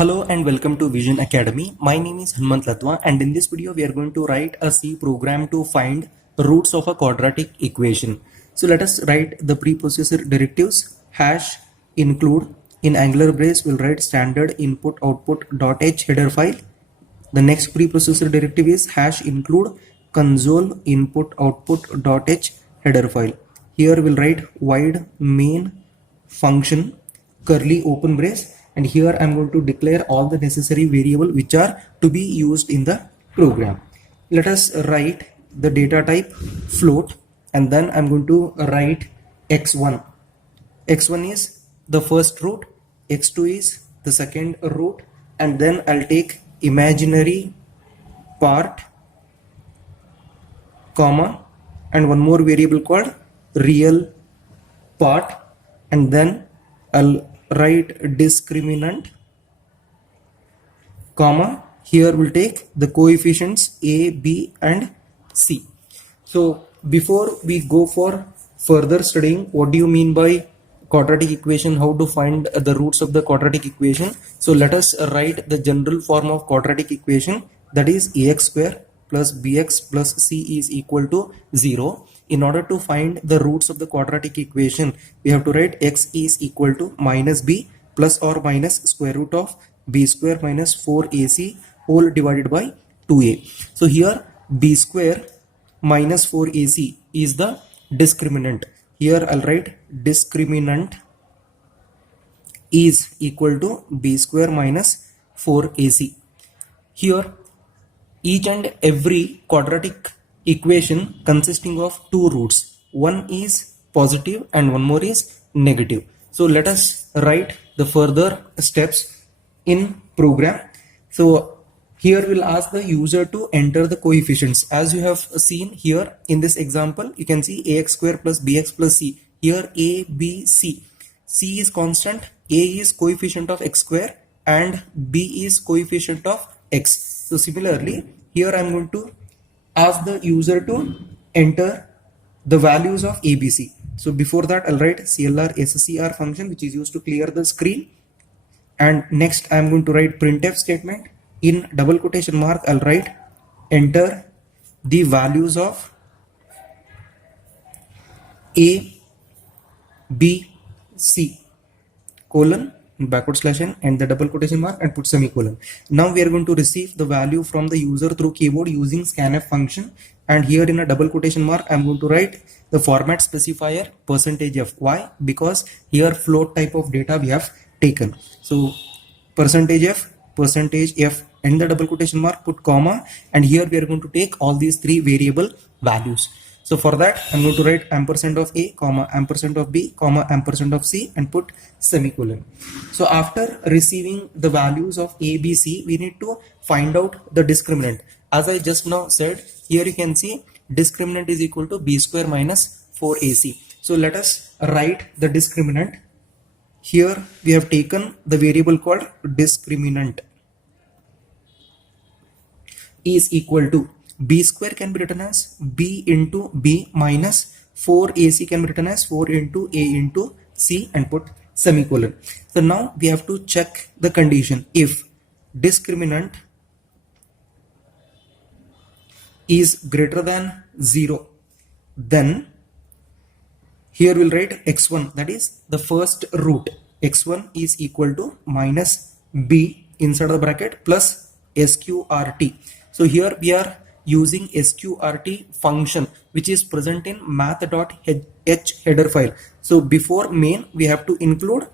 Hello and welcome to Vision Academy. My name is Hanmant Latwa, and in this video we are going to write a C program to find roots of a quadratic equation. So let us write the preprocessor directives. Hash include, in angular brace we'll write standard input output .h header file. The next preprocessor directive is hash include console input output .h header file. Here we'll write void main function curly open brace, and here I'm going to declare all the necessary variable which are to be used in the program. Let us write the data type float, and then I'm going to write x1. X1 is the first root, x2 is the second root, and then I'll take imaginary part comma and one more variable called real part, and then I'll write discriminant comma. Here we'll take the coefficients a, b and c. So before we go for further studying what do you mean by quadratic equation, how to find the roots of the quadratic equation, so let us write the general form of quadratic equation, that is ax square plus bx plus c is equal to 0. In order to find the roots of the quadratic equation, we have to write x is equal to minus b plus or minus square root of b square minus 4ac whole divided by 2a. So here b square minus 4ac is the discriminant. Here I'll write discriminant is equal to b square minus 4ac. Here each and every quadratic equation consisting of two roots. One is positive and one more is negative. So let us write the further steps in program. So here we'll ask the user to enter the coefficients. As you have seen here in this example, you can see ax square plus bx plus c. Here a, b, c. C is constant, a is coefficient of x square and b is coefficient of x. So similarly, here I'm going to ask the user to enter the values of ABC. So before that I'll write CLR SCR function which is used to clear the screen, and next I'm going to write printf statement. In double quotation mark I'll write enter the values of A, B, C colon backward slash n and the double quotation mark and put semicolon. Now we are going to receive the value from the user through keyboard using scanf function, and here in a double quotation mark I'm going to write the format specifier %f. Why? Because here float type of data we have taken. So %f and the double quotation mark put comma, and here we are going to take all these three variable values. So for that I'm going to write ampersand of a comma ampersand of b comma ampersand of c and put semicolon. So after receiving the values of a, b, c, we need to find out the discriminant. As I just now said, here you can see discriminant is equal to b square minus 4ac. So let us write the discriminant. Here we have taken the variable called discriminant is equal to b square can be written as b into b minus 4ac can be written as 4 into a into c and put semicolon. So now we have to check the condition. If discriminant is greater than 0, then here we'll write x1, that is the first root. X1 is equal to minus b inside the bracket plus sqrt. So here we are using sqrt function which is present in math.h header file. So before main we have to include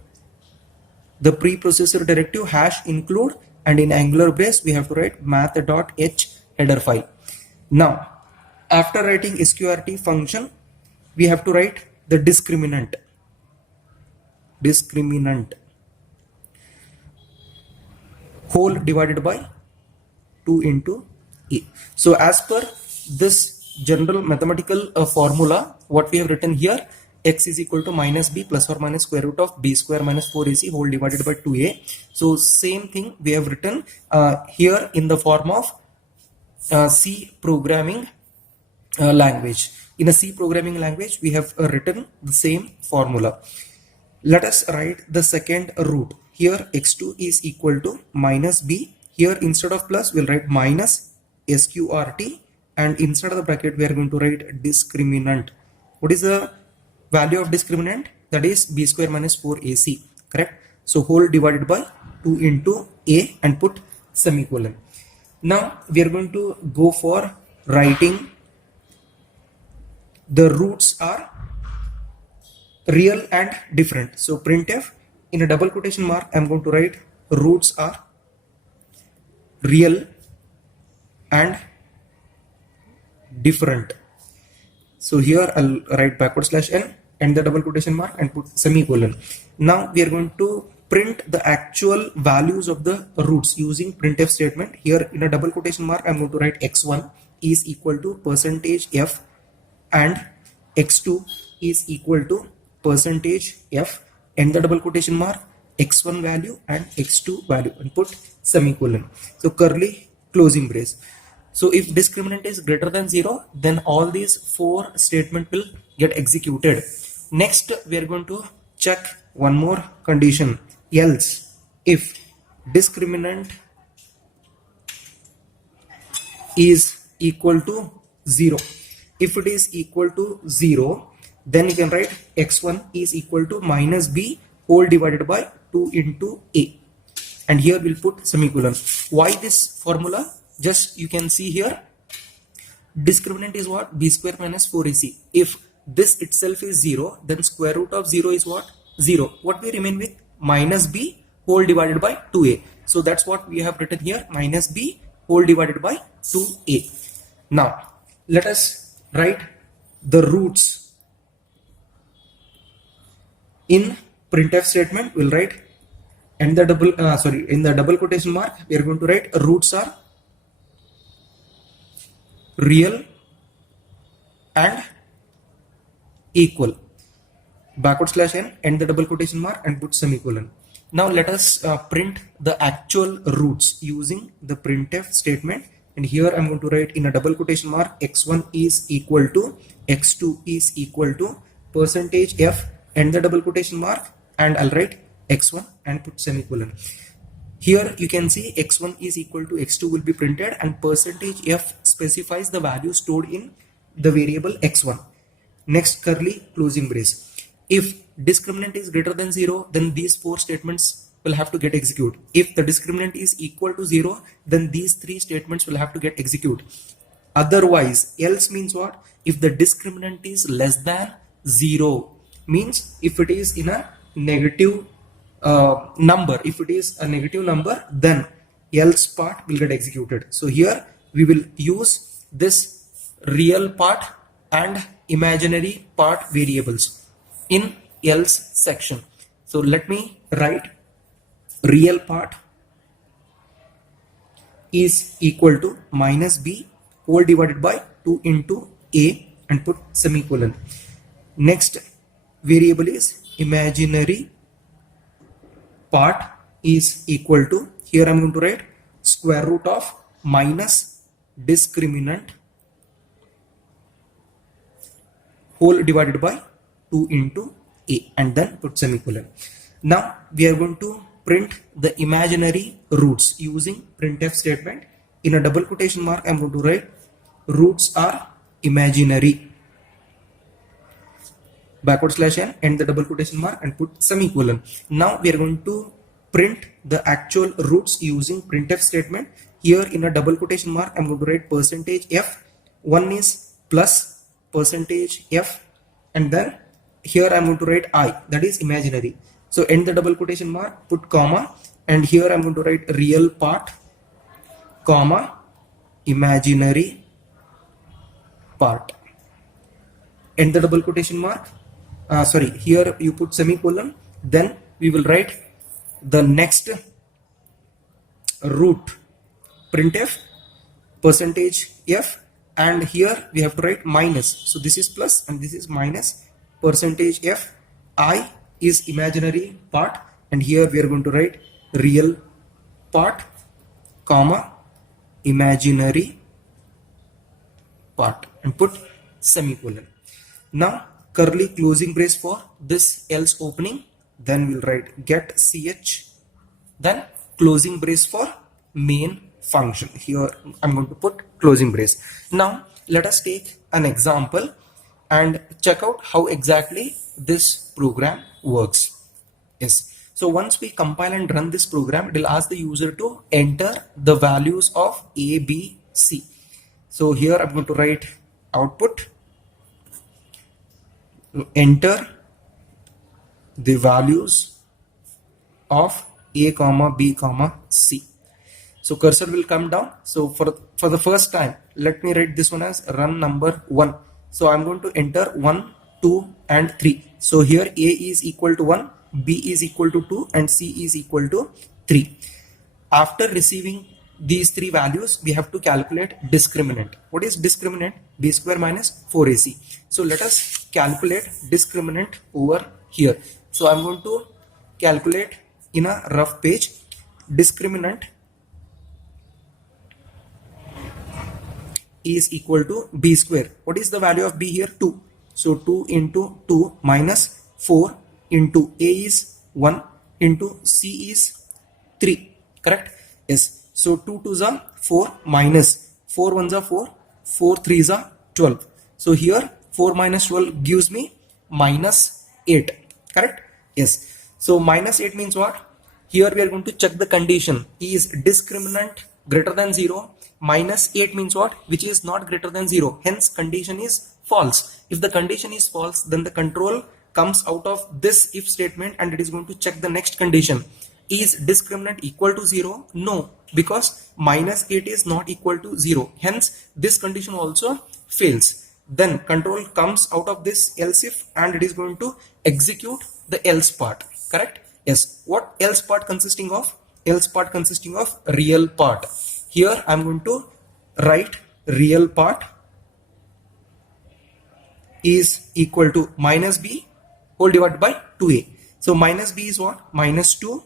the preprocessor directive hash include, and in angular brace we have to write math.h header file. Now after writing sqrt function we have to write the discriminant whole divided by 2 into a. So as per this general mathematical formula, what we have written here, x is equal to minus b plus or minus square root of b square minus 4ac whole divided by 2a. So same thing we have written here in the form of C programming language. In a C programming language we have written the same formula. Let us write the second root. here x2 is equal to minus b. Here instead of plus we'll write minus sqrt, and inside of the bracket we are going to write discriminant. What is the value of discriminant? That is b square minus 4ac, correct? So whole divided by 2 into a and put semicolon. Now we are going to go for writing the roots are real and different. So printf, in a double quotation mark I'm going to write roots are real and different. So here I'll write backward slash n and the double quotation mark and put semicolon. Now we are going to print the actual values of the roots using printf statement. Here in a double quotation mark I'm going to write x1 is equal to percentage f and x2 is equal to percentage f, and the double quotation mark x1 value and x2 value and put semicolon. So curly closing brace. So if discriminant is greater than 0, then all these 4 statements will get executed. Next we are going to check one more condition, else if discriminant is equal to 0. If it is equal to 0, then you can write x1 is equal to minus b whole divided by 2 into a, and here we'll put semicolon. Why this formula? Just you can see here, discriminant is what? B square minus 4ac. If this itself is 0, then square root of 0 is what? 0. What we remain with? Minus b whole divided by 2a. So that's what we have written here, minus b whole divided by 2a. Now let us write the roots in printf statement. We'll write, and the double in the double quotation mark we are going to write roots are real and equal, backward slash n and the double quotation mark and put semicolon. Now let us print the actual roots using the printf statement, and here I'm going to write in a double quotation mark x1 is equal to x2 is equal to percentage f and the double quotation mark, and I'll write x1 and put semicolon. Here you can see x1 is equal to x2 will be printed, and percentage f specifies the value stored in the variable x1. Next curly closing brace. If discriminant is greater than 0, then these 4 statements will have to get executed. If the discriminant is equal to 0, then these 3 statements will have to get executed. Otherwise, else means what? If the discriminant is less than 0, means if it is in a negative number, if it is a negative number, then else part will get executed. So here we will use this real part and imaginary part variables in else section. So let me write real part is equal to minus b whole divided by 2 into a and put semicolon. Next variable is imaginary part is equal to, here I'm going to write square root of minus discriminant whole divided by 2 into a and then put semicolon. Now we are going to print the imaginary roots using printf statement. In a double quotation mark I'm going to write roots are imaginary, backward slash n and the double quotation mark and put semicolon. Now we are going to print the actual roots using printf statement. Here in a double quotation mark I'm going to write percentage f, one is plus percentage f, and then here I'm going to write I, that is imaginary. So end the double quotation mark, put comma, and here I'm going to write real part, comma, imaginary part. End the double quotation mark. Here you put semicolon, then we will write the next root printf percentage f, and here we have to write minus. So this is plus and this is minus, percentage f, I is imaginary part, and here we are going to write real part, comma, imaginary part and put semicolon. Now curly closing brace for this else opening, then we'll write get ch then closing brace for main function. Here I'm going to put closing brace. Now let us take an example and check out how exactly this program works. Yes. So once we compile and run this program, it will ask the user to enter the values of A, B, C. So here I'm going to write output, enter the values of A comma B comma C. So cursor will come down. So for the first time, let me write this one as run number 1. So I'm going to enter 1, 2 and 3. So here A is equal to 1, B is equal to 2 and C is equal to 3. After receiving these three values, we have to calculate discriminant. What is discriminant? B square minus 4AC. So let us calculate discriminant over here. So I'm going to calculate in a rough page. Discriminant is equal to B square. What is the value of B here? 2. So 2 into 2 minus 4 into A is 1 into C is 3. Correct? Yes. So 2 2s are 4 minus 4 1s are 4, 4 3s are 12. So here 4 minus 12 gives me minus 8. Correct? Yes. So minus 8 means what? Here we are going to check the condition. Is discriminant greater than 0? Minus 8 means what? Which is not greater than 0. Hence condition is false. If the condition is false, then the control comes out of this if statement and it is going to check the next condition. Is discriminant equal to 0? No, because minus 8 is not equal to 0. Hence this condition also fails. Then control comes out of this else if and it is going to execute the else part. Correct? Yes. What else part consisting of? Else part consisting of real part. Here I'm going to write real part is equal to minus B whole divided by 2A. So minus B is what? Minus 2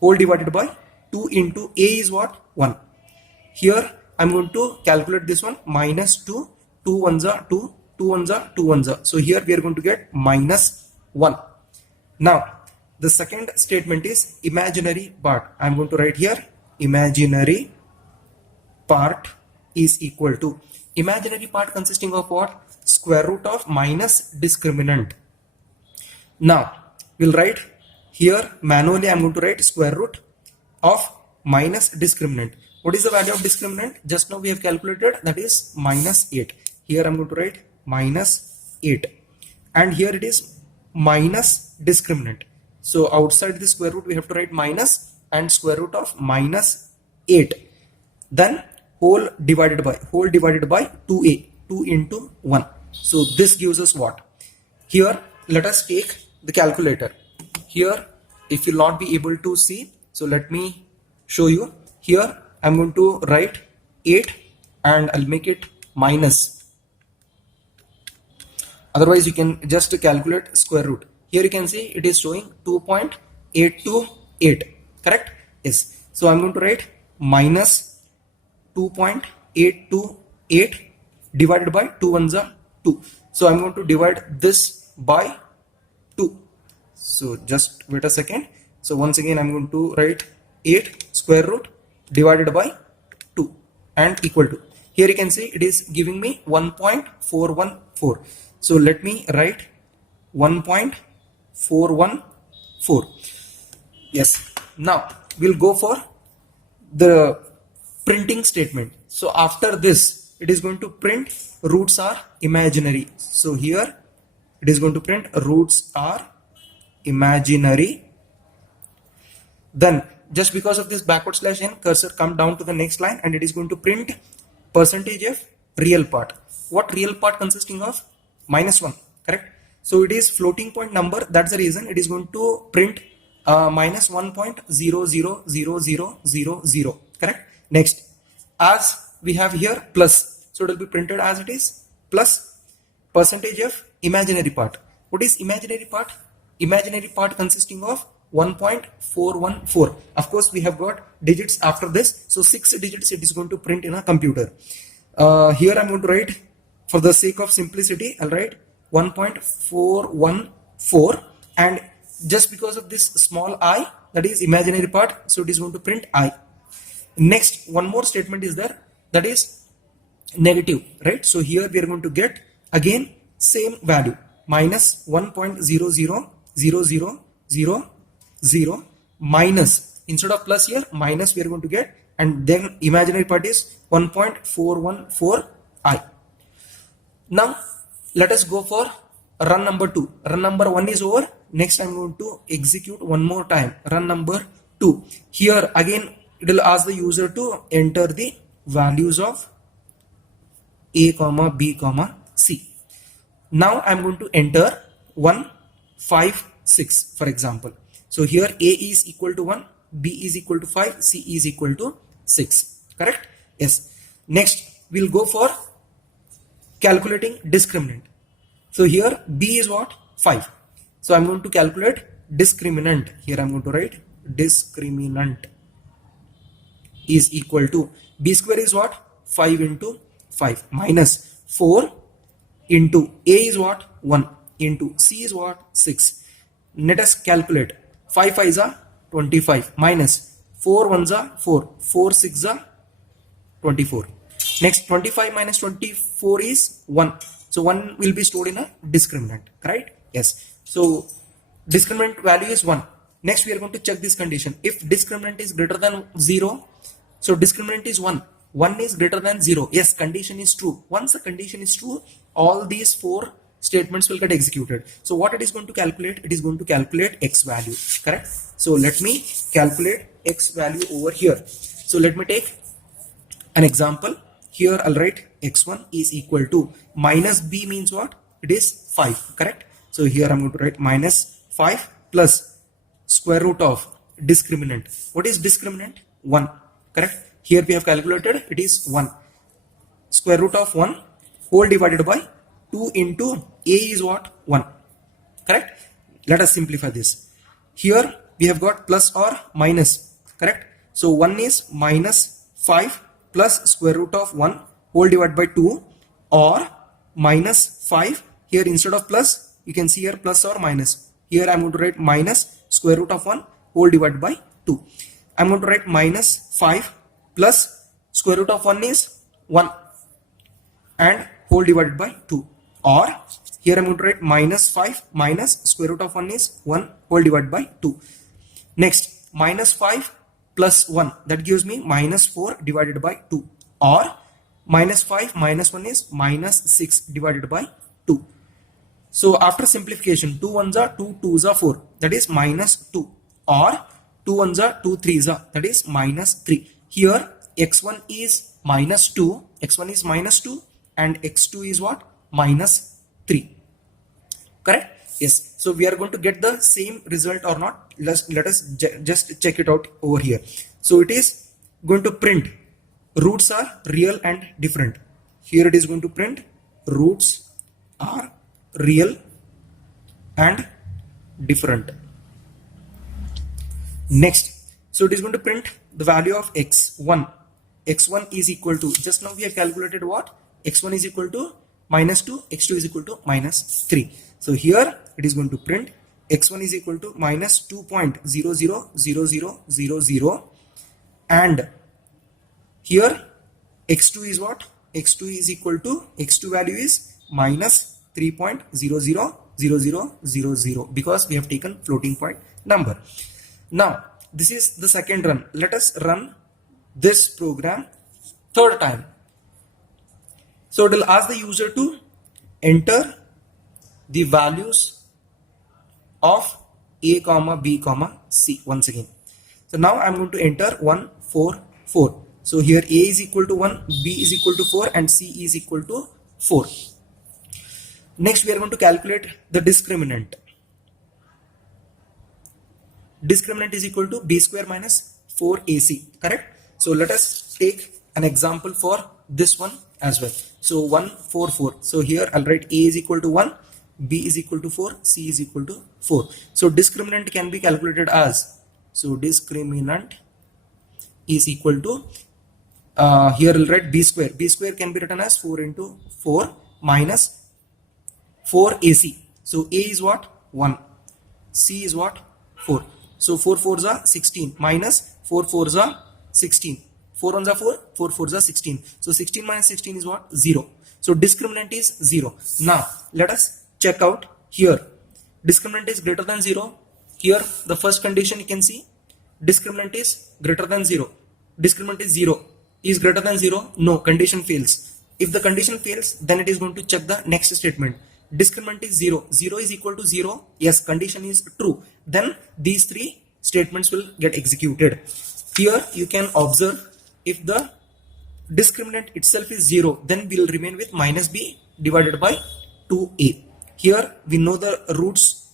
whole divided by 2 into A is what? 1. Here I'm going to calculate this one. Minus 2, 2 1s are 2, 2 1s are 2 1s are. So here we are going to get minus 1. Now the second statement is imaginary part. I'm going to write here imaginary part is equal to, imaginary part consisting of what? Square root of minus discriminant. Now we'll write here manually. I'm going to write square root of minus discriminant. What is the value of discriminant? Just now we have calculated, that is minus 8. Here I'm going to write minus 8 and here it is minus discriminant. So outside the square root we have to write minus and square root of minus 8. Then whole divided by 2A, 2 into 1. So this gives us what? Here let us take the calculator. Here if you will not be able to see, so let me show you. Here I'm going to write 8 and I'll make it minus. Otherwise you can just calculate square root. Here you can see it is showing 2.828. Correct? Yes. So I'm going to write minus 2.828 divided by 2 1s are 2. So I'm going to divide this by 2. So just wait a second. So once again I'm going to write 8 square root divided by 2 and equal to. Here you can see it is giving me 1.414. So let me write 1.414. Yes. Now we'll go for the printing statement. So after this it is going to print roots are imaginary. So here it is going to print roots are imaginary. Then just because of this backward slash n, cursor come down to the next line and it is going to print percentage of real part. What real part consisting of? Minus 1. Correct? So it is floating point number. That's the reason it is going to print minus 1.000000. Correct? Next, as we have here plus, so it will be printed as it is plus percentage of imaginary part. What is imaginary part? Imaginary part consisting of 1.414. Of course we have got digits after this, so 6 digits it is going to print in a computer. Here I'm going to write, for the sake of simplicity, I'll write 1.414 and just because of this small I, that is imaginary part, so it is going to print I. Next, one more statement is there, that is negative, right? So here we are going to get again same value, minus 1.000000 minus, instead of plus here minus we are going to get, and then imaginary part is 1.414 I. Now let us go for run number 2. Run number 1 is over. Next I'm going to execute one more time run number 2. Here again it will ask the user to enter the values of A comma B comma C. Now I'm going to enter 1 5 6 for example. So here A is equal to 1, B is equal to 5, C is equal to 6, correct? Yes. Next we'll go for calculating discriminant. So here B is what? 5. So I'm going to calculate discriminant. Here I'm going to write discriminant is equal to B square is what? 5 into 5 minus 4 into A is what? 1 into C is what? 6. Let us calculate. 5 5s are 25 minus 4 1s are 4, 4 6s are 24. Next 25 minus 24 is 1. So 1 will be stored in a discriminant, right? Yes. So discriminant value is 1. Next we are going to check this condition. If discriminant is greater than 0, so discriminant is 1. 1 is greater than 0. Yes, condition is true. Once the condition is true, all these 4 statements will get executed. So what it is going to calculate? It is going to calculate x value, correct? So let me calculate x value over here. So let me take an example. Here I'll write x1 is equal to minus b means what? It is 5, correct? So here I'm going to write minus 5 plus square root of discriminant. What is discriminant? 1, correct? Here we have calculated, it is 1. Square root of 1 whole divided by 2 into a is what? 1, correct? Let us simplify this. Here we have got plus or minus, correct? So 1 is minus 5 plus square root of 1 whole divided by 2, or minus 5. Here instead of plus you can see here plus or minus. Here I'm going to write minus square root of 1 whole divided by 2. I'm going to write minus 5 plus square root of 1 is 1 and whole divided by 2, or here I'm going to write minus 5 minus square root of 1 is 1 whole divided by 2. Next minus 5 plus 1, that gives me minus 4 divided by 2, or minus 5 minus 1 is minus 6 divided by 2. So after simplification, 2 1s are 2 2s are 4, that is minus 2, or 2 1s are 2 3s are, that is minus 3. Here x1 is minus 2, x1 is minus 2 and x2 is what? Minus 3, correct? Yes. So we are going to get the same result or not. Let us just check it out over here. So it is going to print roots are real and different. Here it is going to print roots are real and different. Next, so it is going to print the value of x1. x1 is equal to, just now we have calculated what? x1 is equal to minus 2, x2 is equal to minus 3. So here it is going to print x1 is equal to minus 2.000000, and here x2 is what? x2 is equal to, x2 value is minus 3.000000, because we have taken floating point number. Now this is the second run. Let us run this program third time. So it will ask the user to enter the values of A comma B comma C once again. So now I'm going to enter 1 4 4. So here A is equal to 1, B is equal to 4 and C is equal to 4. Next we are going to calculate the discriminant. Discriminant is equal to B square minus 4AC, correct? So let us take an example for this one as well. So 1 4 4. So here I'll write A is equal to 1, B is equal to 4, C is equal to 4. So discriminant can be calculated as, so discriminant is equal to, here I'll write B square. B square can be written as 4 into 4 minus 4AC. So A is what? 1. C is what? 4. So 4 4s are 16 minus 4 4s are 16. 4 1s are 4, 4 4s are 16. So 16 minus 16 is what? 0. So discriminant is 0. Now let us check out here. Discriminant is greater than 0. Here the first condition you can see discriminant is greater than 0. Discriminant is 0. Is greater than 0? No, condition fails. If the condition fails, then it is going to check the next statement. Discriminant is 0. 0 is equal to 0. Yes, condition is true. Then these three statements will get executed. Here you can observe if the discriminant itself is 0, then we will remain with minus b divided by 2a. Here we know the roots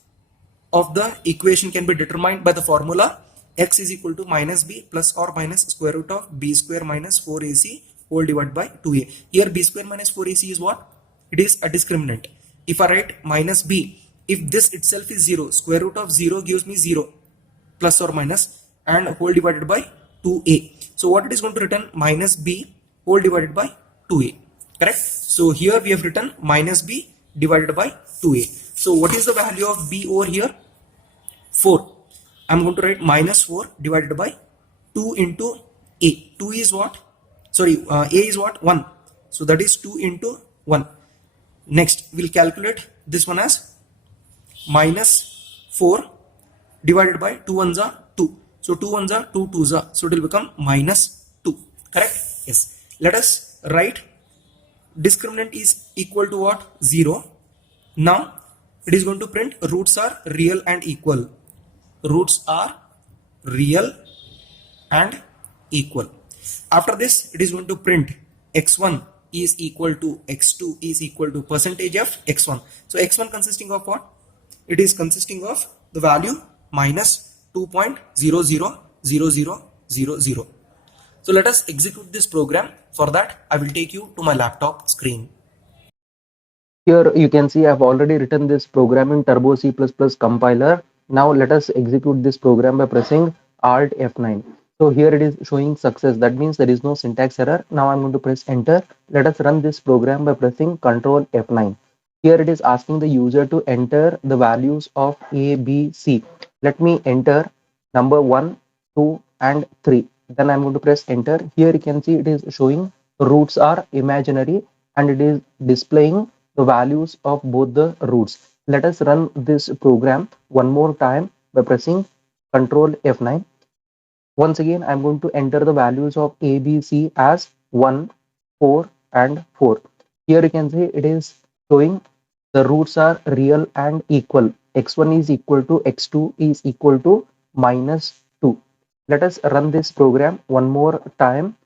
of the equation can be determined by the formula x is equal to minus b plus or minus square root of b square minus 4ac whole divided by 2a. Here b square minus 4ac is what? It is a discriminant. If I write minus b, if this itself is 0, square root of 0 gives me 0 plus or minus and whole divided by 2a. So what it is going to return? Minus b whole divided by 2a. Correct? So here we have written minus b divided by 2a. So what is the value of b over here? 4. I'm going to write minus 4 divided by 2 into a. 2 is what? Sorry, a is what? 1. So that is 2 into 1. Next, we'll calculate this one as minus 4 divided by 2 ones are 2. So 2 ones are 2 twos are. So it will become minus 2. Correct? Yes. Let us write discriminant is equal to what? 0. Now it is going to print roots are real and equal. Roots are real and equal. After this, it is going to print x1 is equal to x2 is equal to percentage of x1. So x1 consisting of what? It is consisting of the value minus 2.000000. So let us execute this program. For that, I will take you to my laptop screen. Here you can see I've already written this program in Turbo C++ compiler. Now let us execute this program by pressing Alt F9. So here it is showing success. That means there is no syntax error. Now I'm going to press enter. Let us run this program by pressing Ctrl F9. Here it is asking the user to enter the values of A, B, C. Let me enter number 1, 2 and 3. Then I'm going to press enter. Here you can see it is showing roots are imaginary and it is displaying the values of both the roots. Let us run this program one more time by pressing Ctrl F9. Once again, I'm going to enter the values of A, B, C as 1, 4 and 4. Here you can see it is showing the roots are real and equal. X1 is equal to X2 is equal to minus 2. Let us run this program one more time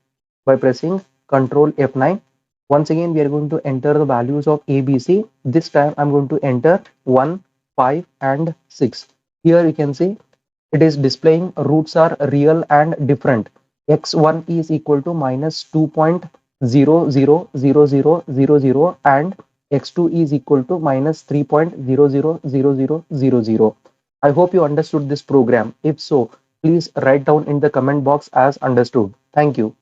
by pressing Ctrl F9. Once again, we are going to enter the values of A, B, C. This time I'm going to enter 1, 5 and 6. Here you can see it is displaying roots are real and different. X1 is equal to minus 2.000000 and X2 is equal to minus 3.000000. I hope you understood this program. If so, please write down in the comment box as understood. Thank you.